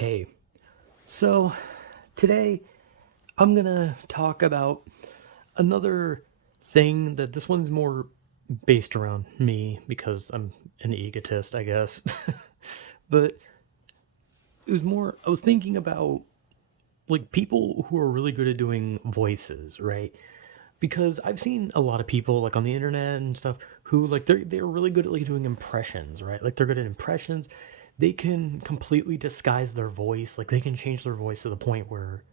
Hey, so today I'm gonna talk about another thing that this one's more based around me because I'm an egotist, I guess. But it was more, I was thinking about like people who are really good at doing voices, right? Because I've seen a lot of people like on the internet and stuff who like they're really good at like doing impressions, right? Like they're good at impressions. They can completely disguise their voice. Like they can change their voice to the point where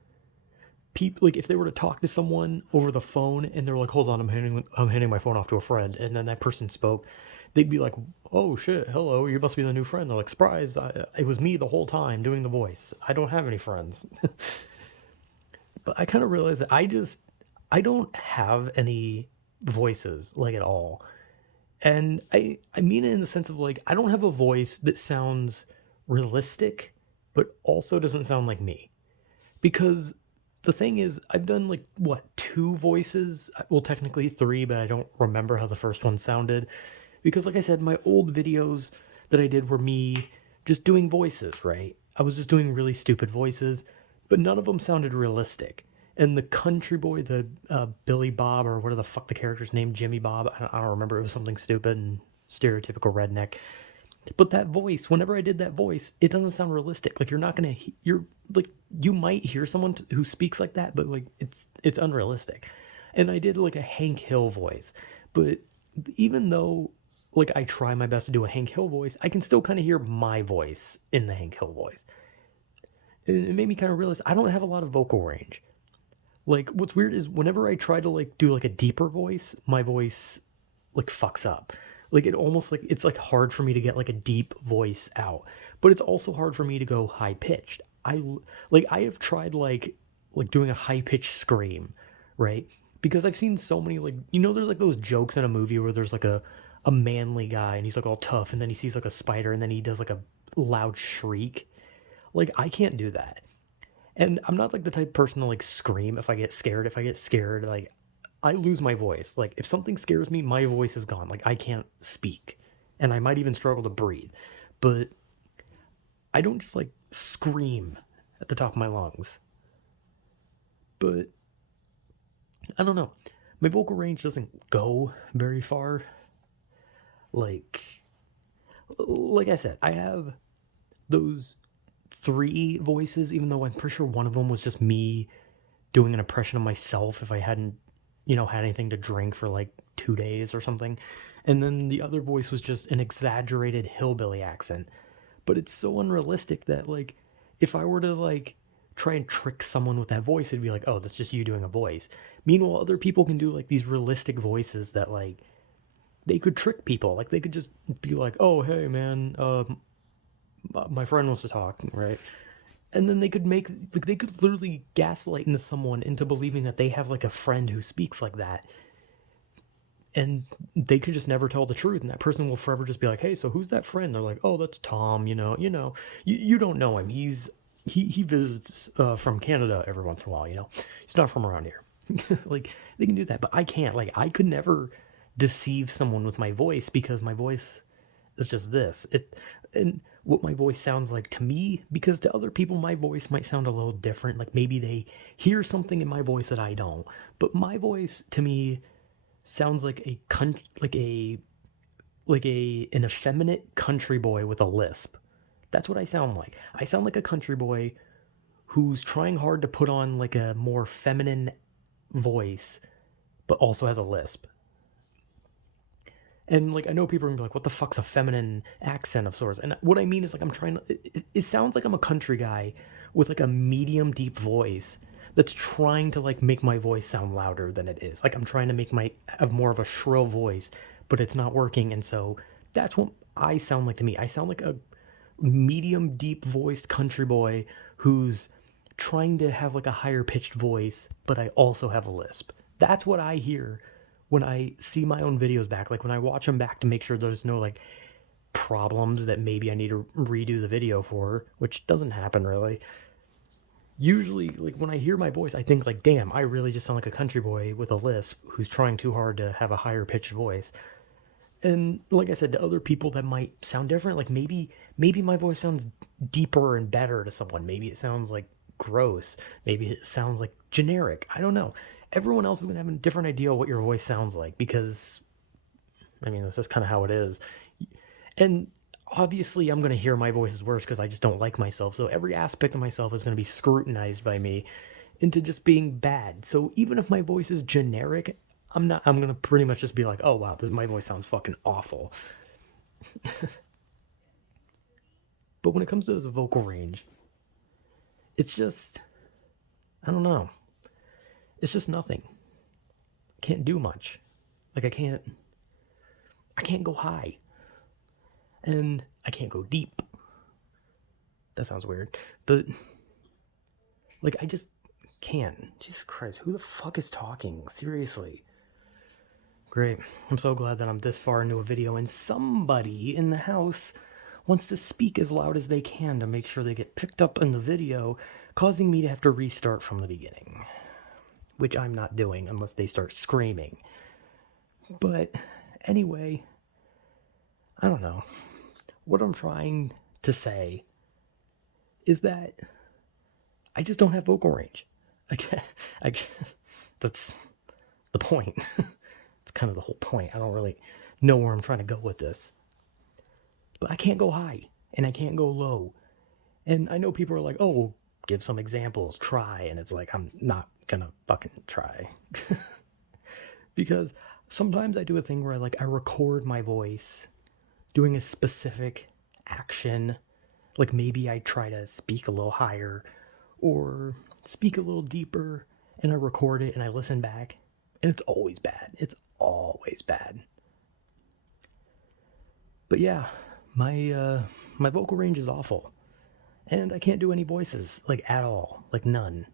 people like if they were to talk to someone over the phone and they're like, "Hold on, I'm handing my phone off to a friend," and then that person spoke, they'd be like, "Oh shit, hello, you must be the new friend." They're like, "Surprise, it was me the whole time doing the voice. I don't have any friends." But I kind of realized that I don't have any voices like at all. And I mean it in the sense of like I don't have a voice that sounds realistic but also doesn't sound like me. Because the thing is I've done like what, two voices? Well, technically three, but I don't remember how the first one sounded because like I said, my old videos that I did were me just doing voices, right? I was just doing really stupid voices, but none of them sounded realistic. And the country boy, the Billy Bob, or what are the fuck the character's name, Jimmy Bob, I don't remember. It was something stupid and stereotypical redneck. But that voice, whenever I did that voice, it doesn't sound realistic. Like you're like you might hear someone who speaks like that, but like it's unrealistic. And I did like a Hank Hill voice, but even though like I try my best to do a Hank Hill voice, I can still kind of hear my voice in the Hank Hill voice. It made me kind of realize I don't have a lot of vocal range. Like what's weird is whenever I try to like do like a deeper voice, my voice like fucks up. Like it almost like it's like hard for me to get like a deep voice out. But it's also hard for me to go high pitched. I have tried like doing a high pitched scream, right? Because I've seen so many like there's like those jokes in a movie where there's like a manly guy and he's like all tough and then he sees like a spider and then he does like a loud shriek. Like I can't do that. And I'm not like the type of person to like scream if I get scared. If I get scared, like I lose my voice. Like if something scares me, my voice is gone. Like I can't speak. And I might even struggle to breathe. But I don't just like scream at the top of my lungs. But I don't know. My vocal range doesn't go very far. Like like I said, I have those three voices, even though I'm pretty sure one of them was just me doing an impression of myself if I hadn't, had anything to drink for like 2 days or something. And then the other voice was just an exaggerated hillbilly accent. But it's so unrealistic that like if I were to like try and trick someone with that voice, it'd be like, oh, that's just you doing a voice. Meanwhile, other people can do like these realistic voices that like they could trick people. Like they could just be like, oh, hey man, my friend wants to talk, right? And then they could make like they could literally gaslight into someone into believing that they have like a friend who speaks like that, and they could just never tell the truth, and that person will forever just be like, hey, so who's that friend? They're like, oh, that's Tom. You don't know him. He visits from Canada every once in a while. He's not from around here. Like they can do that, but I can't. Like I could never deceive someone with my voice because my voice is just this. And what my voice sounds like to me, because to other people my voice might sound a little different. Like maybe they hear something in my voice that I don't. But my voice to me sounds like an effeminate country boy with a lisp. That's what I sound like. I sound like a country boy who's trying hard to put on like a more feminine voice, but also has a lisp. And like I know people are gonna be like, "What the fuck's a feminine accent of sorts?" And what I mean is like I'm trying to. It sounds like I'm a country guy with like a medium deep voice that's trying to like make my voice sound louder than it is. Like I'm trying to make my have more of a shrill voice, but it's not working. And so that's what I sound like to me. I sound like a medium deep voiced country boy who's trying to have like a higher pitched voice, but I also have a lisp. That's what I hear when I see my own videos back. Like when I watch them back to make sure there's no like problems that maybe I need to redo the video for, which doesn't happen really. Usually, like when I hear my voice, I think like, damn, I really just sound like a country boy with a lisp who's trying too hard to have a higher pitched voice. And like I said, to other people that might sound different. Like maybe my voice sounds deeper and better to someone. Maybe it sounds like gross. Maybe it sounds like generic. I don't know. Everyone else is gonna have a different idea of what your voice sounds like because I mean that's just kind of how it is. And obviously I'm gonna hear my voice is worse because I just don't like myself. So every aspect of myself is gonna be scrutinized by me into just being bad. So even if my voice is generic, I'm gonna pretty much just be like, oh wow, my voice sounds fucking awful. But when it comes to the vocal range, it's just I don't know. It's just nothing. I can't do much. Like I can't go high. And I can't go deep. That sounds weird. But like I just can't. Jesus Christ, who the fuck is talking? Seriously. Great. I'm so glad that I'm this far into a video and somebody in the house wants to speak as loud as they can to make sure they get picked up in the video, causing me to have to restart from the beginning. Which I'm not doing unless they start screaming. But anyway, I don't know. What I'm trying to say is that I just don't have vocal range. I can't, that's the point. It's kind of the whole point. I don't really know where I'm trying to go with this. But I can't go high and I can't go low. And I know people are like, oh, give some examples, try. And it's like, I'm not gonna fucking try. Because sometimes I do a thing where I record my voice doing a specific action. Like maybe I try to speak a little higher or speak a little deeper and I record it and I listen back. And it's always bad. It's always bad. But yeah, my vocal range is awful. And I can't do any voices, like at all. Like none.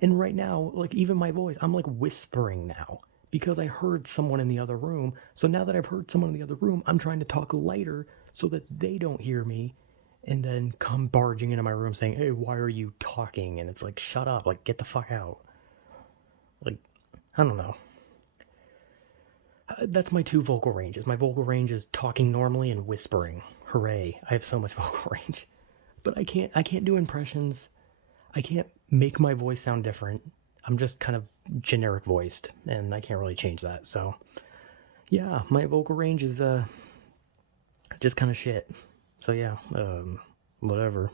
And right now, like even my voice, I'm like whispering now because I heard someone in the other room. So now that I've heard someone in the other room, I'm trying to talk lighter so that they don't hear me and then come barging into my room saying, "Hey, why are you talking?" And it's like, "Shut up, like get the fuck out." Like I don't know. That's my two vocal ranges. My vocal range is talking normally and whispering. Hooray. I have so much vocal range. But I can't do impressions. I can't make my voice sound different. I'm just kind of generic voiced, and I can't really change that. So, yeah, my vocal range is just kind of shit. So yeah, whatever.